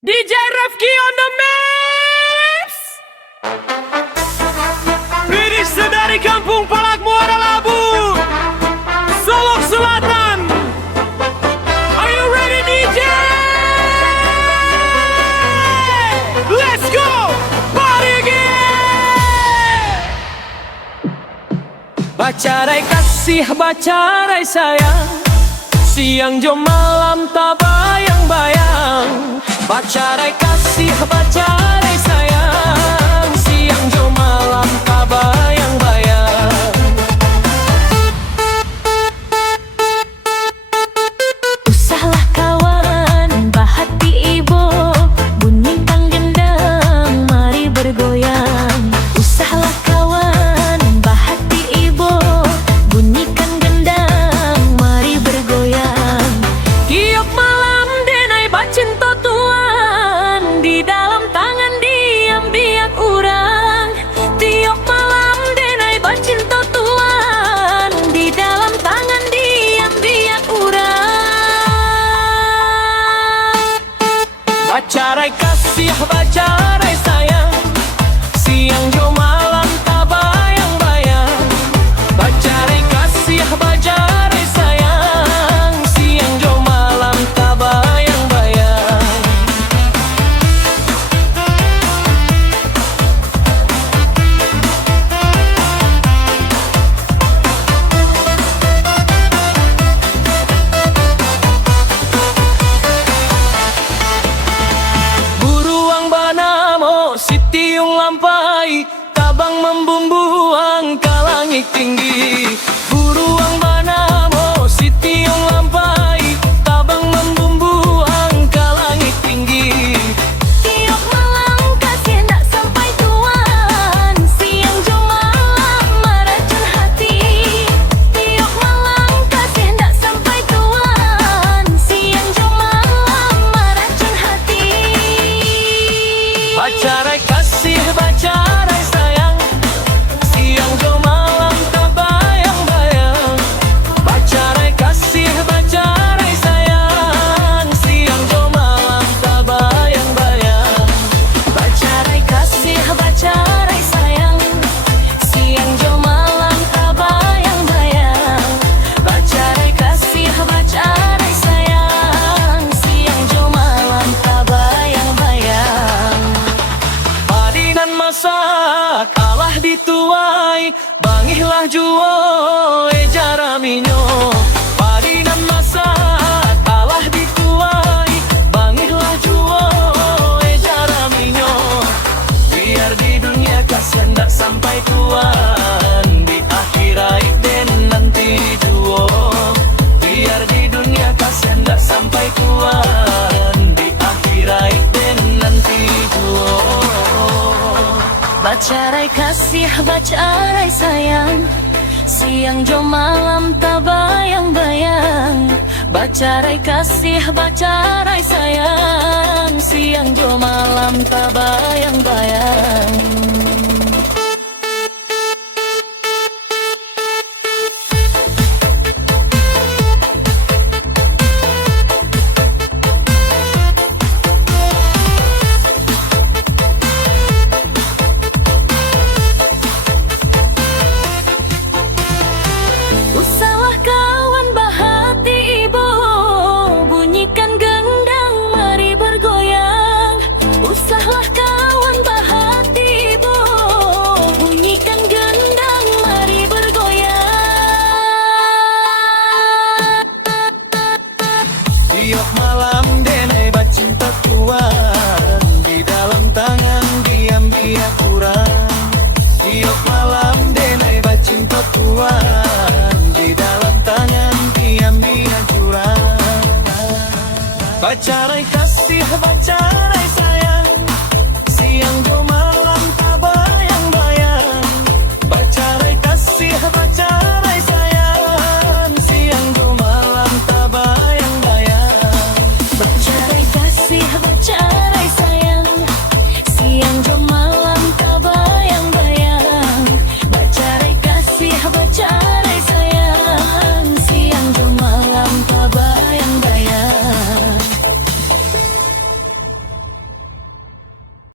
DJ Rafki on the mix. Finish dari Kampung Palak Muara Labu, Solok Selatan. Are you ready, DJ? Let's go, party again. Bacarai kasih, bacarai sayang, siang jom malam tak bayang-bayang. Bacarai kasih, bacarai sayang, siang jom malam tak bayang-bayang. Usahlah kawan, bahati ibu, bunyikan gendang, mari bergoyang. Usahlah kawan, bahati ibu, bunyikan gendang, mari bergoyang. Tiap malam denai bacinta tuan, di dalam tangan diam biak urang. Tiap malam denai bacinta tuan, di dalam tangan diam biak urang. Bacarai kasih, bacarai sayang, siang jom malam tak bayang-bayang. Bacarai kasih, bacarai sayang, siang jom malam tak bayang-bayang. Buruang banamo, si tiung lampai, tabang membumbuang ke langit tinggi. Buruang banamo, si tiung lampai, tabang membumbuang ke langit tinggi. Tiap malam kasih hendak sampai tuan, siang jom malam meracun hati. Tiap malam kasih hendak sampai tuan, siang jom malam meracun hati. Bacarai kasih, bacarai sayang, siang jom malam tak bayang-bayang. Bacarai kasih, bacarai sayang, siang jom malam tak bayang-bayang. Bacarai kasih, bacarai sayang, siang jom malam tak bayang-bayang. Bacarai kasih, bacarai sayang, siang jom malam tak bayang-bayang. Padinan masak, kalah dituai, bangihlah juo, jaraminyo. Padinan masak, kalah dituai, bangihlah juo, jaraminyo. Biar di dunia kasihan tak sampai tuan, di akhirat den nanti juo. Biar di dunia kasihan tak sampai tuan, di akhirat den nanti juo. Bacarai kasih, bacarai sayang, siang jom malam tak bayang-bayang. Bacarai kasih, bacarai sayang, siang jom malam tak bayang-bayang. Usahlah kawan, bahati ibu, bunyikan gendang, mari bergoyang. Usahlah kawan, bahati ibu, bunyikan gendang, mari bergoyang. Tiap malam denai bacinta tuan, di dalam tangan diam biak kurang. Tiap malam denai bacinta tuan, di dalam tangan diam biak curang. Bacarai